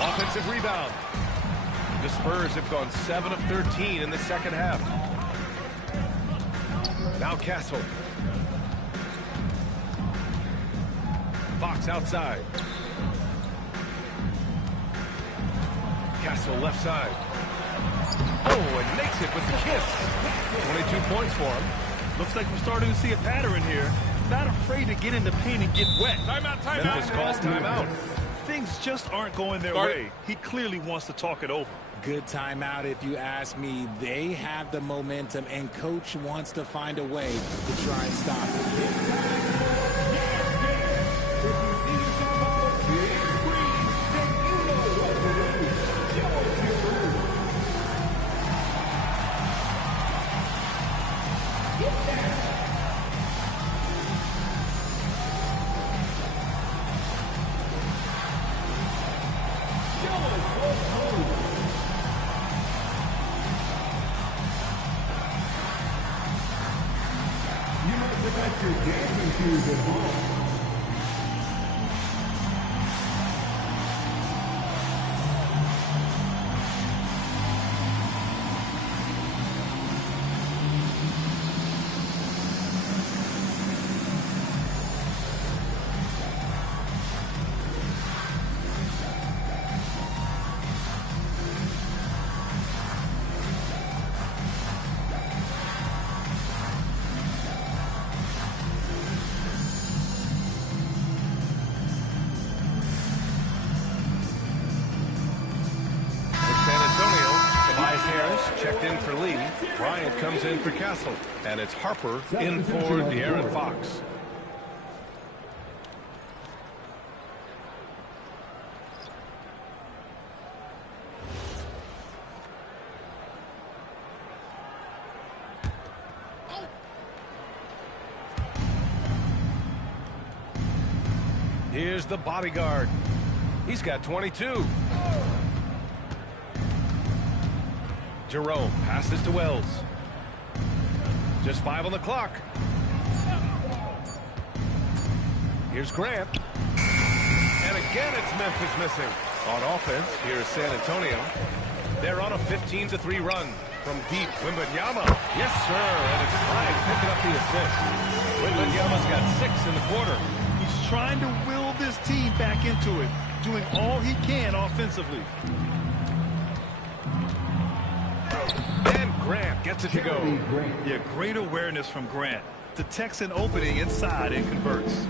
Offensive rebound. The Spurs have gone 7 of 13 in the second half. Now Castle. Fox outside. Castle left side. Oh, and makes it with the kiss. 22 points for him. Looks like we're starting to see a pattern here. Not afraid to get in the paint and get wet. Timeout, timeout. Memphis calls timeout. Things just aren't going their way. He clearly wants to talk it over. Good timeout if you ask me. They have the momentum, and coach wants to find a way to try and stop it. Checked in for Lee. Bryant comes in for Castle. And it's Harper in for De'Aaron Fox. Here's the bodyguard. He's got 22. Jerome passes to Wells. Just 5 on the clock. Here's Grant. And again, it's Memphis missing. On offense, here's San Antonio. They're on a 15-3 run from deep. Wembanyama. Yes, sir. And it's Bryant picking up the assist. Wembanyama's got 6 in the quarter. He's trying to will this team back into it, doing all he can offensively. And Grant gets it to go. Yeah, great awareness from Grant. Detects an opening inside and converts.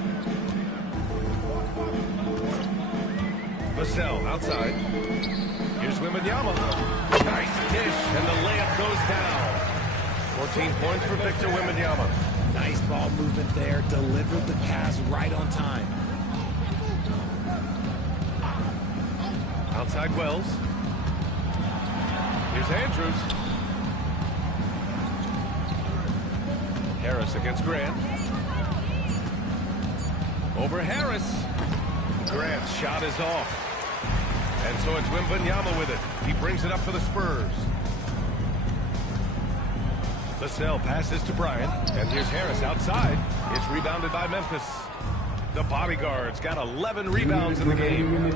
Vassell outside. Here's Wembanyama. Nice dish, and the layup goes down. 14 points for Victor Wembanyama. Nice ball movement there. Delivered the pass right on time. Outside Wells. Here's Andrews. Harris against Grant. Over Harris. Grant's shot is off. And so it's Wembanyama with it. He brings it up for the Spurs. Vassell passes to Bryant. And here's Harris outside. It's rebounded by Memphis. The bodyguard's got 11 rebounds in the game.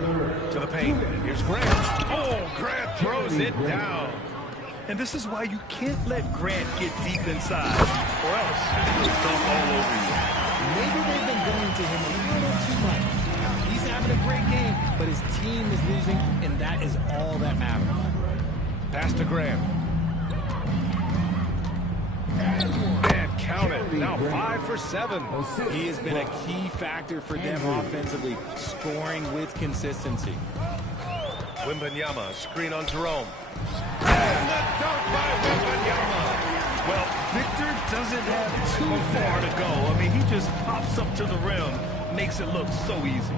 To the paint. Here's Grant. Oh, Grant throws it down. And this is why you can't let Grant get deep inside, or else he'll dump all over you. Maybe they've been going to him a little too much. Now, he's having a great game, but his team is losing, and that is all that matters. Pass to Grant. And count it. Now 5 for 7. He has been a key factor for them offensively, scoring with consistency. Wembanyama, screen on Jerome. And the dunk by Wembanyama. Well, Victor doesn't have too far to go. I mean, he just pops up to the rim, makes it look so easy.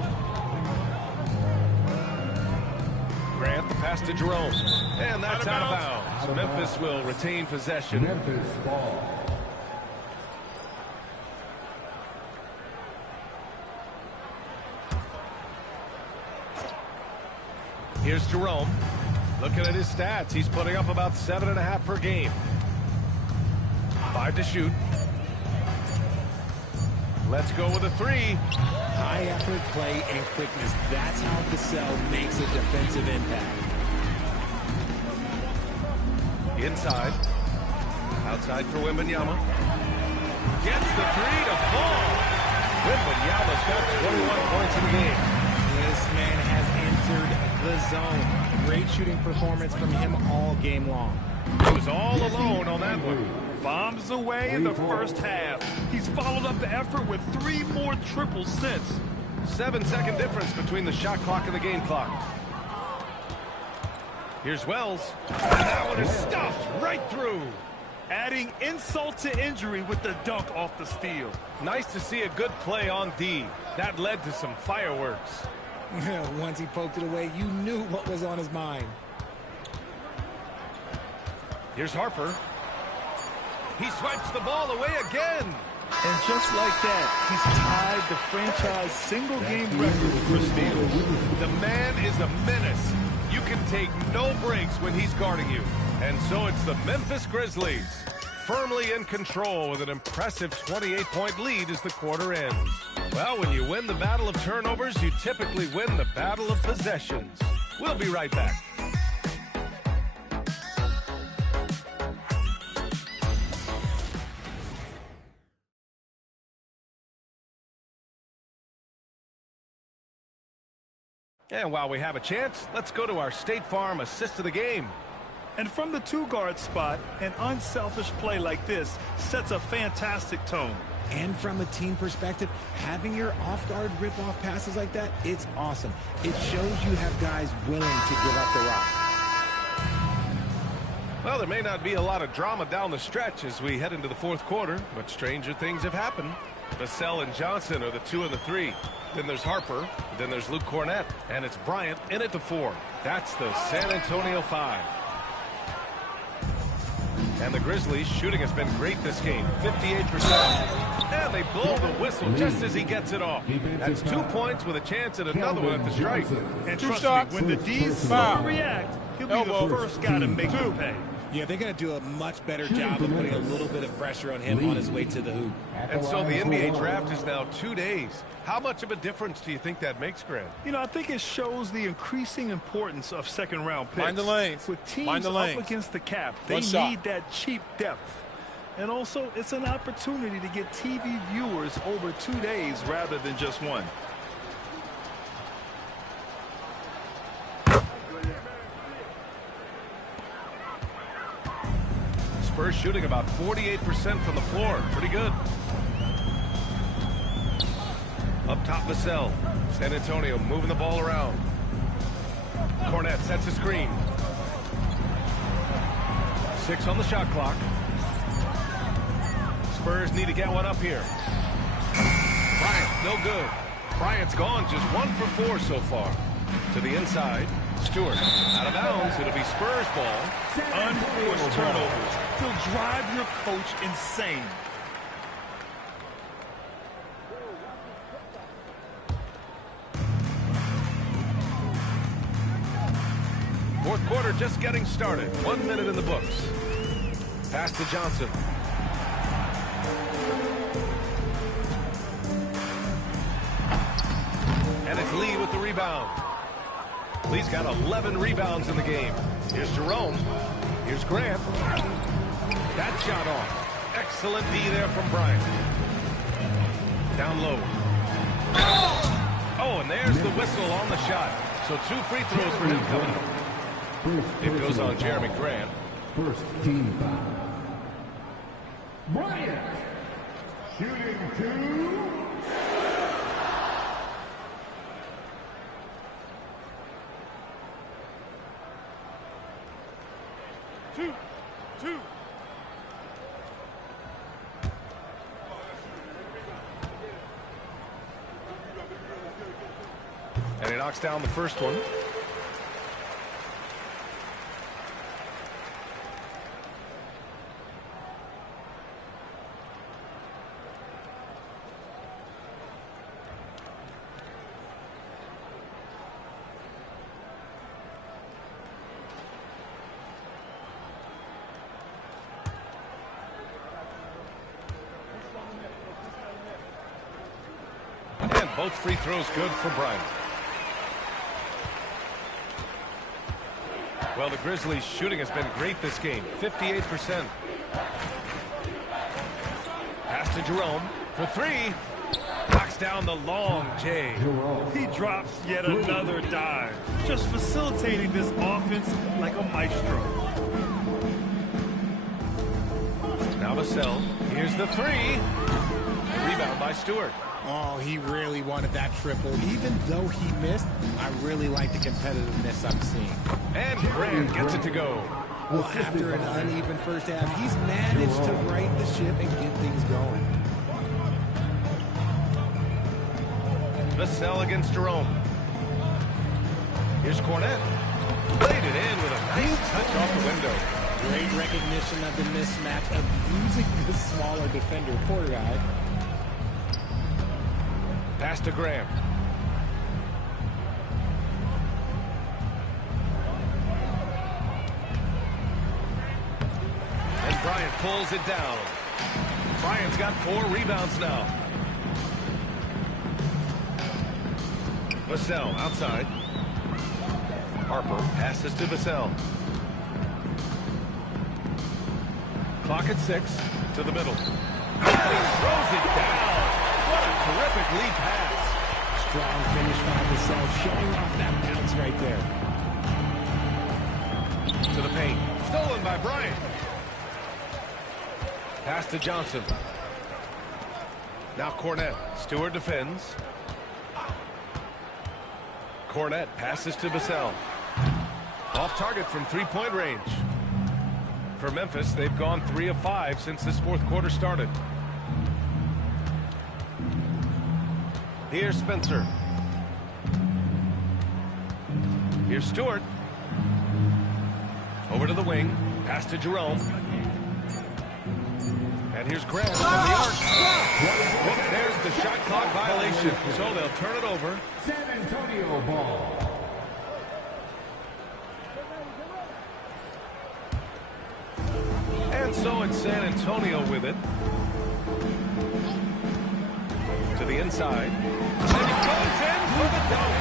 Grant, the pass to Jerome. And that's out of bounds. Memphis will retain possession. Memphis ball. Here's Jerome. Looking at his stats, he's putting up about 7.5 per game. 5 to shoot. Let's go with a 3. High effort play and quickness. That's how Vassell makes a defensive impact. Inside. Outside for Wembanyama. Gets the 3 to fall. Wembanyama's got 21 points in the game. This man has entered the the zone. Great shooting performance from him all game long. He was all alone on that one. Bombs away in the first half. He's followed up the effort with 3 more triples since. 7-second difference between the shot clock and the game clock. Here's Wells. And that one is stuffed right through. Adding insult to injury with the dunk off the steal. Nice to see a good play on D. That led to some fireworks. Once he poked it away, you knew what was on his mind. Here's Harper. He swipes the ball away again. And just like that, he's tied the franchise single-game record for steals. The man is a menace. You can take no breaks when he's guarding you. And so it's the Memphis Grizzlies, firmly in control with an impressive 28-point lead as the quarter ends. Well, when you win the battle of turnovers, you typically win the battle of possessions. We'll be right back. And while we have a chance, let's go to our State Farm assist of the game. And from the 2-guard spot, an unselfish play like this sets a fantastic tone. And from a team perspective, having your off-guard rip-off passes like that, it's awesome. It shows you have guys willing to give up the rock. Well, there may not be a lot of drama down the stretch as we head into the fourth quarter, but stranger things have happened. Vassell and Johnson are the 2 and the 3. Then there's Harper. Then there's Luke Cornett. And it's Bryant in at the 4. That's the San Antonio 5. And the Grizzlies' shooting has been great this game, 58%. And they blow the whistle just as he gets it off. That's 2 points with a chance at another one at the strike. And trust me, when the D's slow to react, he'll be the first guy to make him pay. Yeah, they're going to do a much better job of putting a little bit of pressure on him on his way to the hoop. And so the NBA draft is now 2 days. How much of a difference do you think that makes, Grant? You know, I think it shows the increasing importance of second-round picks. Mind the lanes. With teams up against the cap, they need that cheap depth. And also, it's an opportunity to get TV viewers over 2 days rather than just one. Spurs shooting about 48% from the floor. Pretty good. Up top, Vassell. San Antonio moving the ball around. Cornett sets a screen. 6 on the shot clock. Spurs need to get one up here. Bryant, no good. Bryant's gone just 1 for 4 so far. To the inside. Stewart out of bounds. It'll be Spurs ball. Unforced turnovers. He'll drive your coach insane. Fourth quarter just getting started. 1 minute in the books. Pass to Johnson. And it's Lee with the rebound. Lee's got 11 rebounds in the game. Here's Jerome. Here's Grant. That shot off. Excellent D there from Bryant. Down low. Oh, and there's the whistle on the shot. So 2 free throws for him coming up. It goes on Jeremy Grant. First team foul. Bryant shooting 2. And he knocks down the first one. And both free throws good for Bryant. Well, the Grizzlies' shooting has been great this game, 58%. Pass to Jerome for 3. Knocks knocks down the long J. He drops yet another dive, just facilitating this offense like a maestro. Now Vassell, here's the three. Rebound by Stewart. Oh, he really wanted that triple. Even though he missed, I really like the competitiveness I'm seeing. And Grant gets it to go. Well, after an uneven first half, he's managed to right the ship and get things going. Vassell against Jerome. Here's Cornette. Played it in with a nice touch off the window. Great recognition of the mismatch of using the smaller defender. Poor guy. Pass to Graham. And Bryant pulls it down. Bryant's got 4 rebounds now. Vassell outside. Harper passes to Vassell. Clock at 6 to the middle. He throws it down. What a terrific lead pass. Strong finish by Vassell, showing off that bounce right there. To the paint. Stolen by Bryant. Pass to Johnson. Now Cornette. Stewart defends. Cornette passes to Vassell. Off target from 3-point range. For Memphis, they've gone 3 of 5 since this fourth quarter started. Here's Spencer. Here's Stewart. Over to the wing. Pass to Jerome. And here's Grant from the arc. Well, there's the shot clock violation. So they'll turn it over. San Antonio ball. And so it's San Antonio with it. To the inside. And he goes in for the dunk.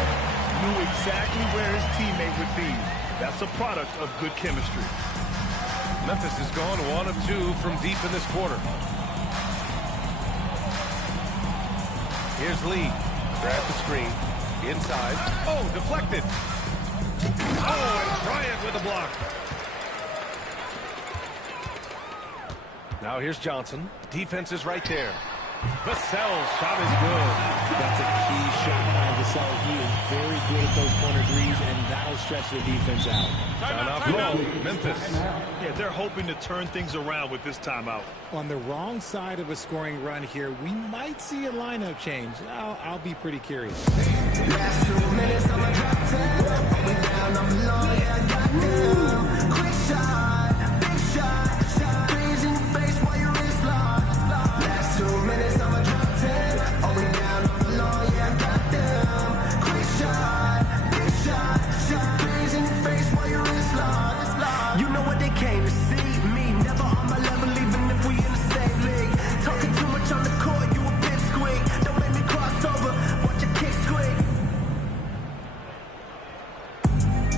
Knew exactly where his teammate would be. That's a product of good chemistry. Memphis has gone 1 of 2 from deep in this quarter. Here's Lee. Grab the screen. Inside. Oh, deflected. Oh, and Bryant with a block. Now here's Johnson. Defense is right there. Vassell's shot is good. That's a key shot by Vassell. He is very good at those corner threes, and that'll stretch the defense out. Timeout call. Memphis. Yeah, they're hoping to turn things around with this timeout. On the wrong side of a scoring run here, we might see a lineup change. I'll be pretty curious. Last 2 minutes, I'm a drop 10. We down, I'm low, yeah, I got them. Quick shot, big shot, shot. Freeze in your face while your wrist locked. Last 2 minutes, I'm a drop 10. Oh, we down, I'm low, yeah, I got them. Quick shot, big shot, shot. Freeze in your face while your wrist locked. You know what they came to see? Me, never on my level, even if we in the same league. Talking too much on the court, you a bit squeak. Don't make me cross over, watch your kick squeak.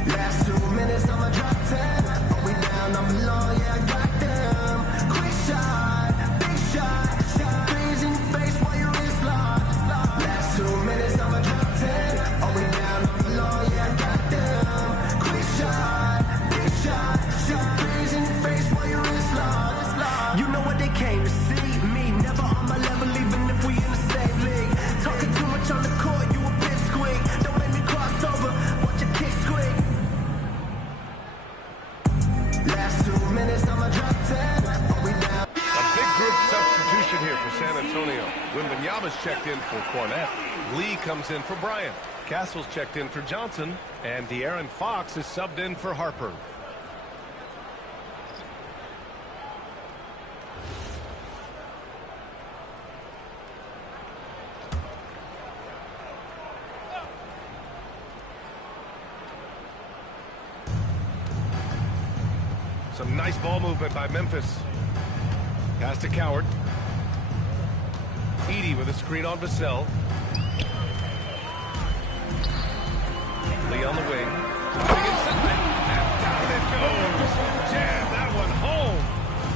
Last 2 minutes, I'm a drop 10. Oh, we down, I'm low, yeah, I got them. Quick shot, big shot, shot. Freeze in your face while your wrist locked. Last 2 minutes, I'm a drop 10. Oh, we down, I'm low, yeah, I got them. Quick shot, big shot, shot. Freeze in your face while your wrist locked. You know what they came to see? Me, never on my level, even if we in the same league. Talking too much on the court, you a bit squeak. Don't make me cross over, watch your kick squeak. Last 2 minutes, I'm a drop 10. Oh, we down. A big group substitution here for San Antonio. Wembanyama's checked in for Cornette. Lee comes in for Bryant. Castle's checked in for Johnson. And De'Aaron Fox is subbed in for Harper. Some nice ball movement by Memphis. Pass to Coward. Edey with a screen on Vassell. Lee on the wing. Driving inside. And down it goes. Jam that one home.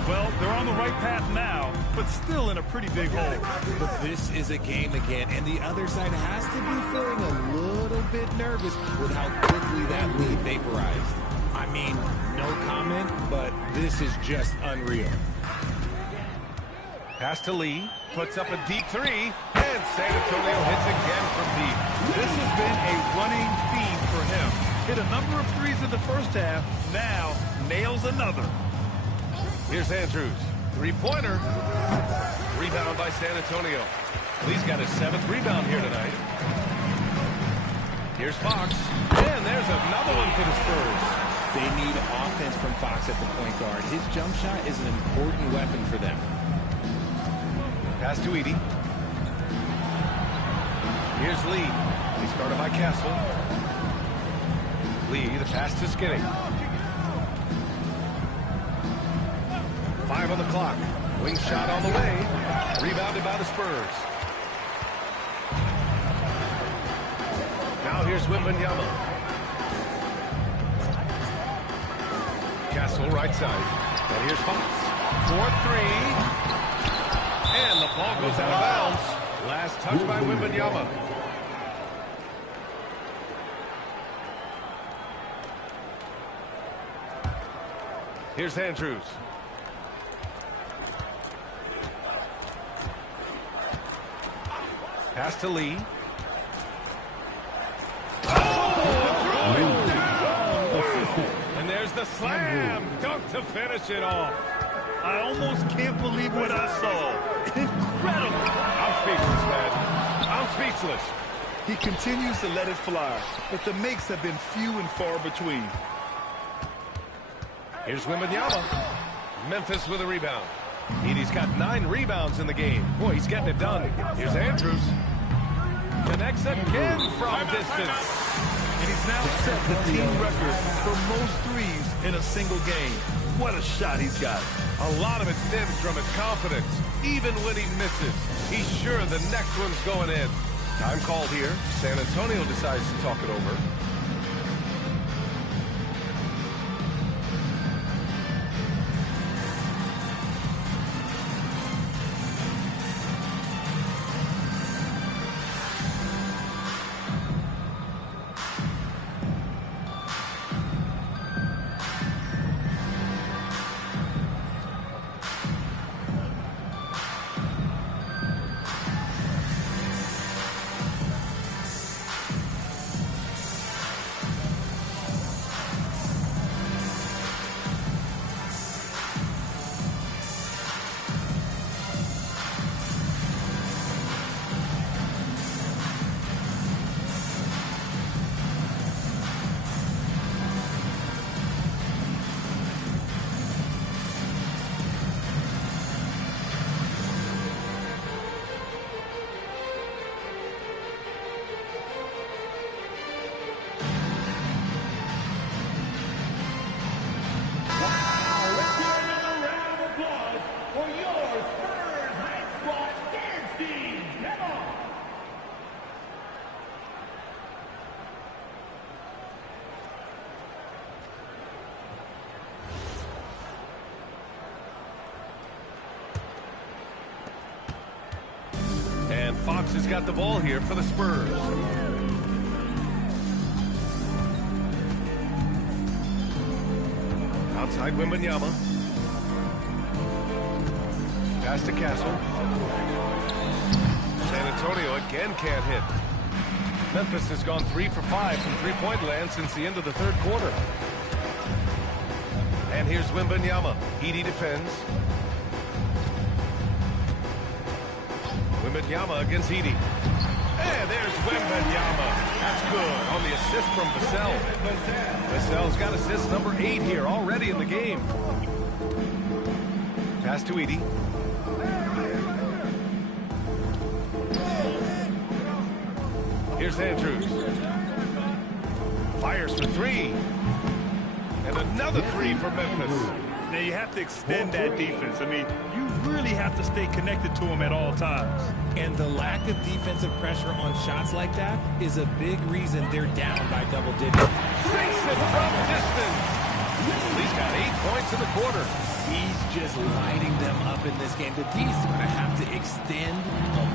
Well, they're on the right path now, but still. still in a pretty big hole. But this is a game again, and the other side has to be feeling a little bit nervous with how quickly that lead vaporized. I mean, no comment, but this is just unreal. Pass to Lee, puts up a deep three, and San Antonio hits again from deep. This has been a running theme for him. Hit a number of threes in the first half, now nails another. Here's Andrews, three-pointer. Rebound by San Antonio. Lee's got his 7th rebound here tonight. Here's Fox, and there's another one for the Spurs. They need offense from Fox at the point guard. His jump shot is an important weapon for them. Pass to Edey. Here's Lee. He's guarded by Castle. Lee, the pass to Skinny. 5 on the clock. Wing shot on the way. Rebounded by the Spurs. Now here's Wembanyama. Castle right side. And here's Fox. 4-3. And the ball goes out of bounds. Last touch by Wembanyama. Here's Andrews. Pass to Lee. Oh, throw it down! And there's the slam dunk to finish it off. I almost can't believe what I saw. Incredible. I'm speechless, man. I'm speechless. He continues to let it fly, but the makes have been few and far between. Here's Wembanyama. Memphis with a rebound. Edey's got 9 rebounds in the game. Boy, he's getting it done. Here's Andrews. Connects again from distance. And he's now set the team record for most threes in a single game. What a shot he's got. A lot of it stems from his confidence. Even when he misses, he's sure the next one's going in. Time called here. San Antonio decides to talk it over. Fox has got the ball here for the Spurs. Outside Wembanyama. Pass to Castle. San Antonio again can't hit. Memphis has gone 3 for 5 from three-point land since the end of the third quarter. And here's Wembanyama. Edey defends. Wembanyama against Edey. And there's Wembanyama. That's good on the assist from Vassell. Vassell's got assist number 8 here already in the game. Pass to Edey. Here's Andrews. Fires for 3. And another 3 for Memphis. Now you have to extend that defense. I mean, you really have to stay connected to him at all times. And the lack of defensive pressure on shots like that is a big reason they're down by double digits. Sinks it from distance. He's got 8 points into the quarter. He's just lighting them up in this game. The D's are going to have to extend a